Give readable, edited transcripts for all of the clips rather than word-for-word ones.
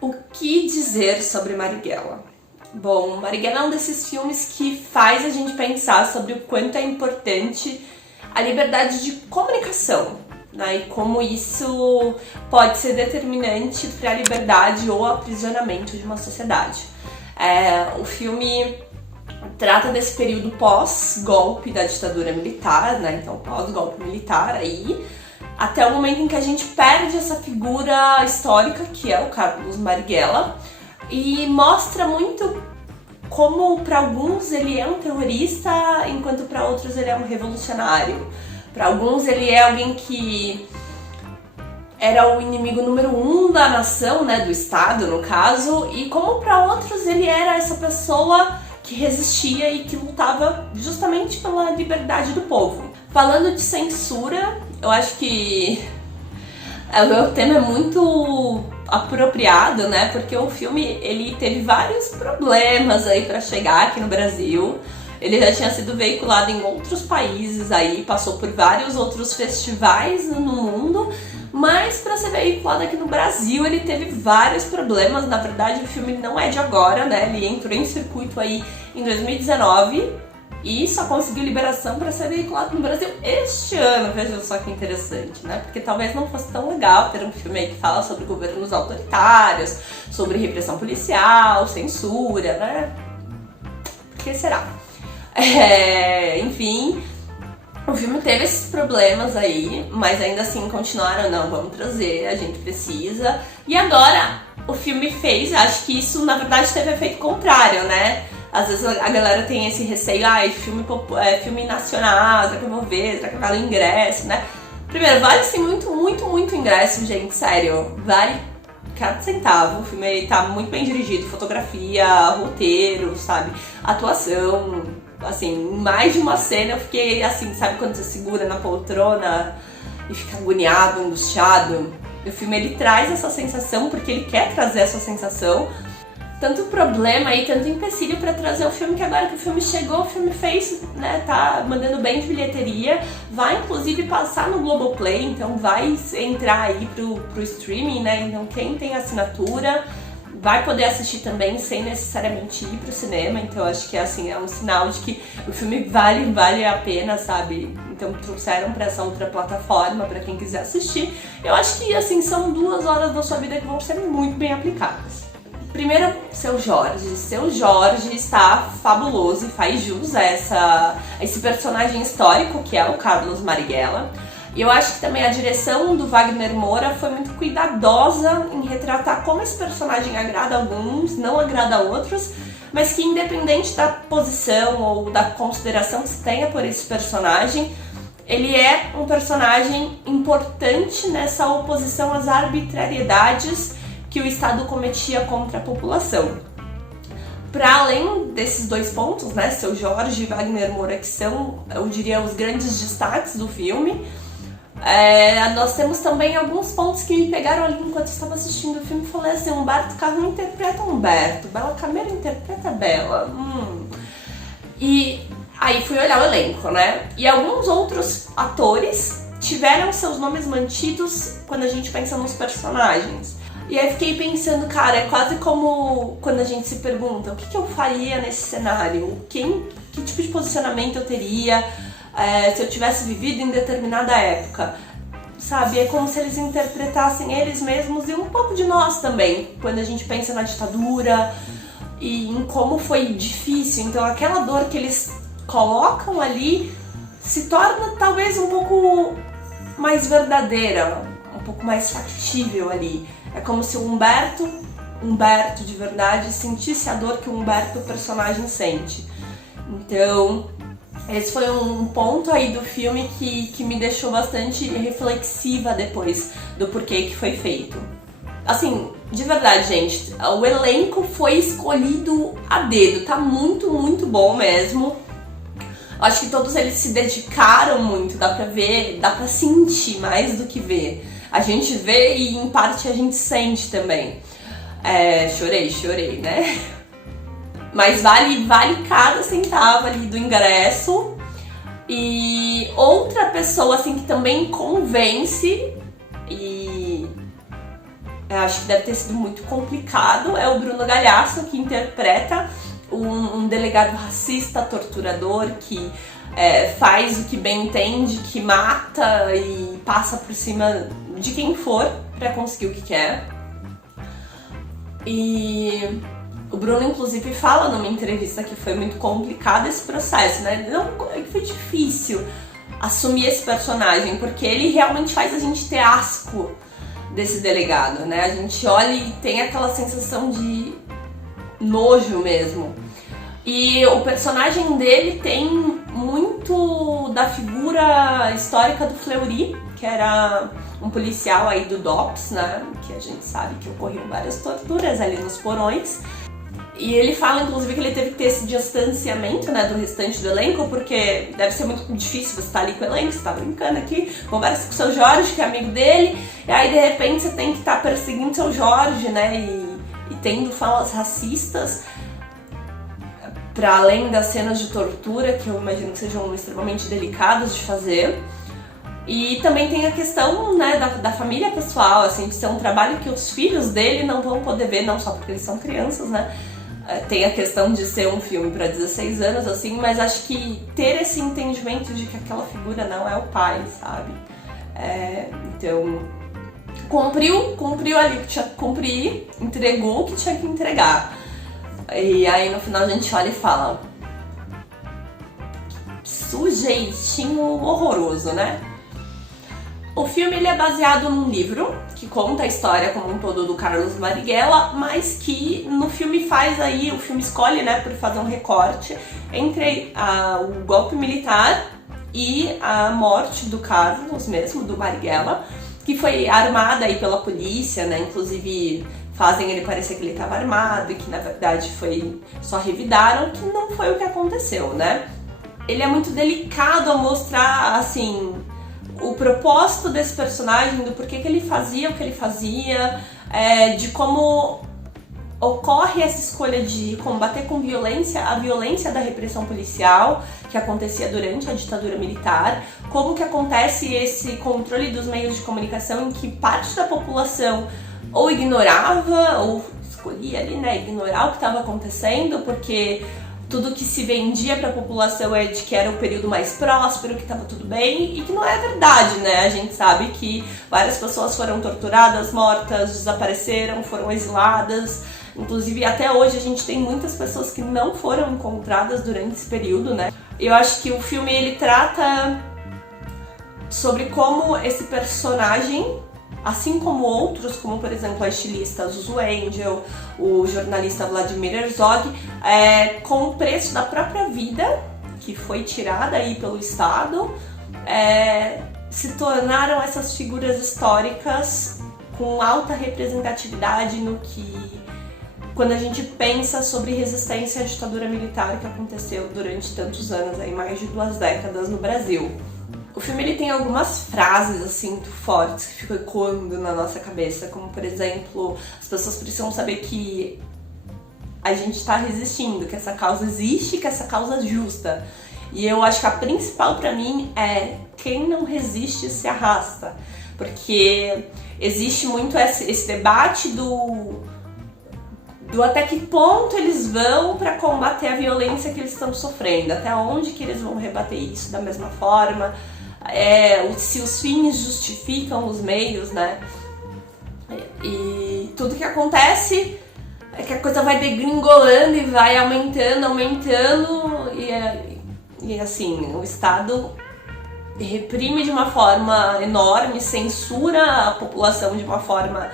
O que dizer sobre Marighella? Bom, Marighella é um desses filmes que faz a gente pensar sobre o quanto é importante a liberdade de comunicação, né? E como isso pode ser determinante para a liberdade ou aprisionamento de uma sociedade. O filme trata desse período pós-golpe da ditadura militar, né? Então pós-golpe militar aí, até o momento em que a gente perde essa figura histórica, que é o Carlos Marighella, e mostra muito como para alguns ele é um terrorista, enquanto para outros ele é um revolucionário. Para alguns ele é alguém que era o inimigo número 1 da nação, né, do Estado no caso, e como para outros ele era essa pessoa que resistia e que lutava justamente pela liberdade do povo. Falando de censura, eu acho que o tema é muito apropriado, né? Porque o filme ele teve vários problemas aí para chegar aqui no Brasil. Ele já tinha sido veiculado em outros países aí, passou por vários outros festivais no mundo, mas para ser veiculado aqui no Brasil ele teve vários problemas. Na verdade, o filme não é de agora, né? Ele entrou em circuito aí em 2019 e só conseguiu liberação para ser veiculado no Brasil este ano. Vejam só que interessante, né? Porque talvez não fosse tão legal ter um filme aí que fala sobre governos autoritários, sobre repressão policial, censura, né? Por que será? Enfim, o filme teve esses problemas aí, mas ainda assim continuaram, não, vamos trazer, a gente precisa. E agora o filme fez, acho que isso na verdade teve efeito contrário, né? Às vezes a galera tem esse receio, filme nacional, será que eu vou ver, será que eu vale o ingresso, né? Primeiro, vale sim muito ingresso, gente, sério, vale cada centavo. O filme tá muito bem dirigido, fotografia, roteiro, sabe, atuação, assim, mais de uma cena eu fiquei assim, sabe quando você segura na poltrona e fica agoniado, angustiado? O filme ele traz essa sensação porque ele quer trazer essa sensação. Tanto problema e tanto empecilho pra trazer o filme, que agora que o filme chegou, o filme fez, né, tá mandando bem de bilheteria, vai inclusive passar no Globoplay, então vai entrar aí pro streaming, né, então quem tem assinatura vai poder assistir também sem necessariamente ir pro cinema, então acho que assim, é um sinal de que o filme vale a pena, sabe, então trouxeram pra essa outra plataforma pra quem quiser assistir. Eu acho que assim, são 2 horas da sua vida que vão ser muito bem aplicadas. Primeiro, Seu Jorge. Seu Jorge está fabuloso e faz jus a esse personagem histórico que é o Carlos Marighella. E eu acho que também a direção do Wagner Moura foi muito cuidadosa em retratar como esse personagem agrada a alguns, não agrada a outros, mas que independente da posição ou da consideração que se tenha por esse personagem, ele é um personagem importante nessa oposição às arbitrariedades que o Estado cometia contra a população. Para além desses 2 pontos, né, Seu Jorge e Wagner Moura, que são, eu diria, os grandes destaques do filme, nós temos também alguns pontos que me pegaram ali enquanto eu estava assistindo o filme. Falei assim, Humberto Carrão interpreta Humberto, Bela Camera interpreta Bela. E aí fui olhar o elenco, né, e alguns outros atores tiveram seus nomes mantidos quando a gente pensa nos personagens. E aí fiquei pensando, cara, é quase como quando a gente se pergunta o que eu faria nesse cenário, que tipo de posicionamento eu teria se eu tivesse vivido em determinada época, sabe? É como se eles interpretassem eles mesmos e um pouco de nós também, quando a gente pensa na ditadura e em como foi difícil. Então aquela dor que eles colocam ali se torna talvez um pouco mais verdadeira, um pouco mais factível ali. É como se o Humberto de verdade sentisse a dor que o Humberto, o personagem, sente. Então, esse foi um ponto aí do filme que me deixou bastante reflexiva depois do porquê que foi feito. Assim, de verdade, gente, o elenco foi escolhido a dedo, tá muito bom mesmo. Acho que todos eles se dedicaram muito, dá pra ver, dá pra sentir mais do que ver. A gente vê e em parte a gente sente também. Chorei, né? Mas vale cada centavo ali do ingresso. E outra pessoa assim que também convence e eu acho que deve ter sido muito complicado, é o Bruno Galhaço, que interpreta um delegado racista, torturador, que faz o que bem entende, que mata e passa por cima de quem for pra conseguir o que quer. E o Bruno, inclusive, fala numa entrevista que foi muito complicado esse processo, né? Não, foi difícil assumir esse personagem, porque ele realmente faz a gente ter asco desse delegado, né? A gente olha e tem aquela sensação de nojo mesmo. E o personagem dele tem muito da figura histórica do Fleury, que era um policial aí do DOPS, né? Que a gente sabe que ocorriam várias torturas ali nos porões. E ele fala, inclusive, que ele teve que ter esse distanciamento, né, do restante do elenco, porque deve ser muito difícil você estar ali com o elenco, você tá brincando aqui, conversa com o seu Jorge, que é amigo dele, e aí, de repente, você tem que estar perseguindo o seu Jorge, né, e tendo falas racistas, para além das cenas de tortura, que eu imagino que sejam extremamente delicadas de fazer. E também tem a questão, né, da família pessoal, assim, de ser um trabalho que os filhos dele não vão poder ver, não só porque eles são crianças, né? Tem a questão de ser um filme para 16 anos, assim, mas acho que ter esse entendimento de que aquela figura não é o pai, sabe? Então, cumpriu ali o que tinha que cumprir, entregou o que tinha que entregar. E aí no final a gente olha e fala: sujeitinho horroroso, né? O filme ele é baseado num livro que conta a história como um todo do Carlos Marighella, mas que no filme o filme escolhe, né, por fazer um recorte entre o golpe militar e a morte do Carlos mesmo, do Marighella, que foi armada aí pela polícia, né, inclusive fazem ele parecer que ele estava armado e que na verdade só revidaram, que não foi o que aconteceu, né? Ele é muito delicado ao mostrar, assim, o propósito desse personagem, do porquê que ele fazia o que ele fazia, de como ocorre essa escolha de combater com violência a violência da repressão policial que acontecia durante a ditadura militar, como que acontece esse controle dos meios de comunicação em que parte da população ou ignorava ou escolhia ali, né, ignorar o que estava acontecendo, porque tudo que se vendia para a população é de que era o período mais próspero, que estava tudo bem, e que não é verdade, né? A gente sabe que várias pessoas foram torturadas, mortas, desapareceram, foram exiladas. Inclusive, até hoje a gente tem muitas pessoas que não foram encontradas durante esse período, né? Eu acho que o filme ele trata sobre como esse personagem, assim como outros, como por exemplo a estilista Zuzu Angel, o jornalista Vladimir Herzog, com o preço da própria vida, que foi tirada aí pelo Estado, se tornaram essas figuras históricas com alta representatividade no que, quando a gente pensa sobre resistência à ditadura militar que aconteceu durante tantos anos, aí mais de 2 décadas no Brasil. O filme ele tem algumas frases assim muito fortes que ficam ecoando na nossa cabeça, como por exemplo, as pessoas precisam saber que a gente está resistindo, que essa causa existe, que essa causa é justa. E eu acho que a principal para mim é: quem não resiste se arrasta, porque existe muito esse debate do até que ponto eles vão para combater a violência que eles estão sofrendo, até onde que eles vão rebater isso da mesma forma, se os fins justificam os meios, né? E tudo que acontece é que a coisa vai degringolando e vai aumentando, e assim, o Estado reprime de uma forma enorme, censura a população de uma forma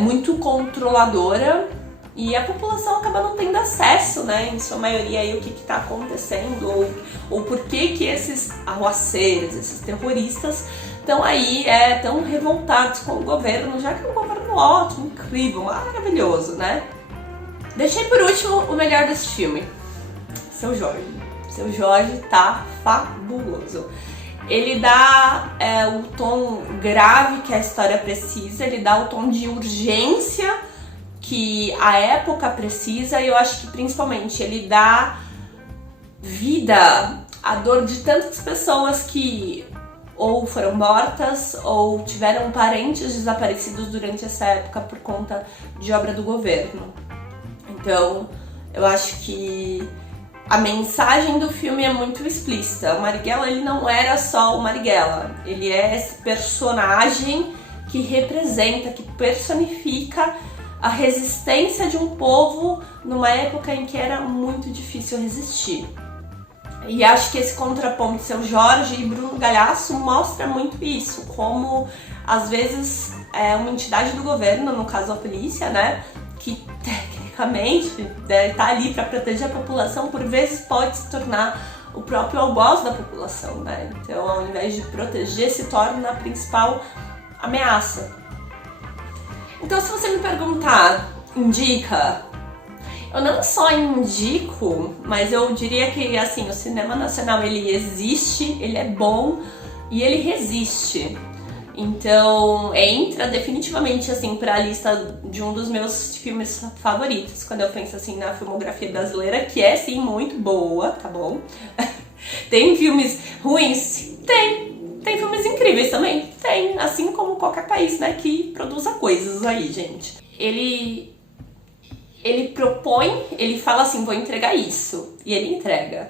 muito controladora. E a população acaba não tendo acesso, né, em sua maioria, aí, o que está acontecendo, ou por que esses arruaceiros, esses terroristas estão aí tão revoltados com o governo, já que é um governo ótimo, incrível, maravilhoso, né? Deixei por último o melhor desse filme, Seu Jorge. Seu Jorge tá fabuloso. Ele dá o tom grave que a história precisa, ele dá o tom de urgência que a época precisa, e eu acho que principalmente ele dá vida à dor de tantas pessoas que ou foram mortas ou tiveram parentes desaparecidos durante essa época por conta de obra do governo. Então, eu acho que a mensagem do filme é muito explícita. O Marighella, ele não era só o Marighella, ele é esse personagem que representa, que personifica a resistência de um povo numa época em que era muito difícil resistir. E acho que esse contraponto de Seu Jorge e Bruno Galhaço mostra muito isso, como às vezes é uma entidade do governo, no caso a polícia, né, que tecnicamente deve estar ali para proteger a população, por vezes pode se tornar o próprio algoz da população, né? Então, ao invés de proteger, se torna a principal ameaça. Então, se você me perguntar, indica? Eu não só indico, mas eu diria que assim, o cinema nacional ele existe, ele é bom e ele resiste. Então entra definitivamente assim para a lista de um dos meus filmes favoritos, quando eu penso assim na filmografia brasileira, que é sim muito boa, tá bom? Tem filmes ruins? Tem filmes incríveis também? Tem, assim como qualquer país, né, que produza coisas aí, gente. Ele propõe, ele fala assim, vou entregar isso, e ele entrega.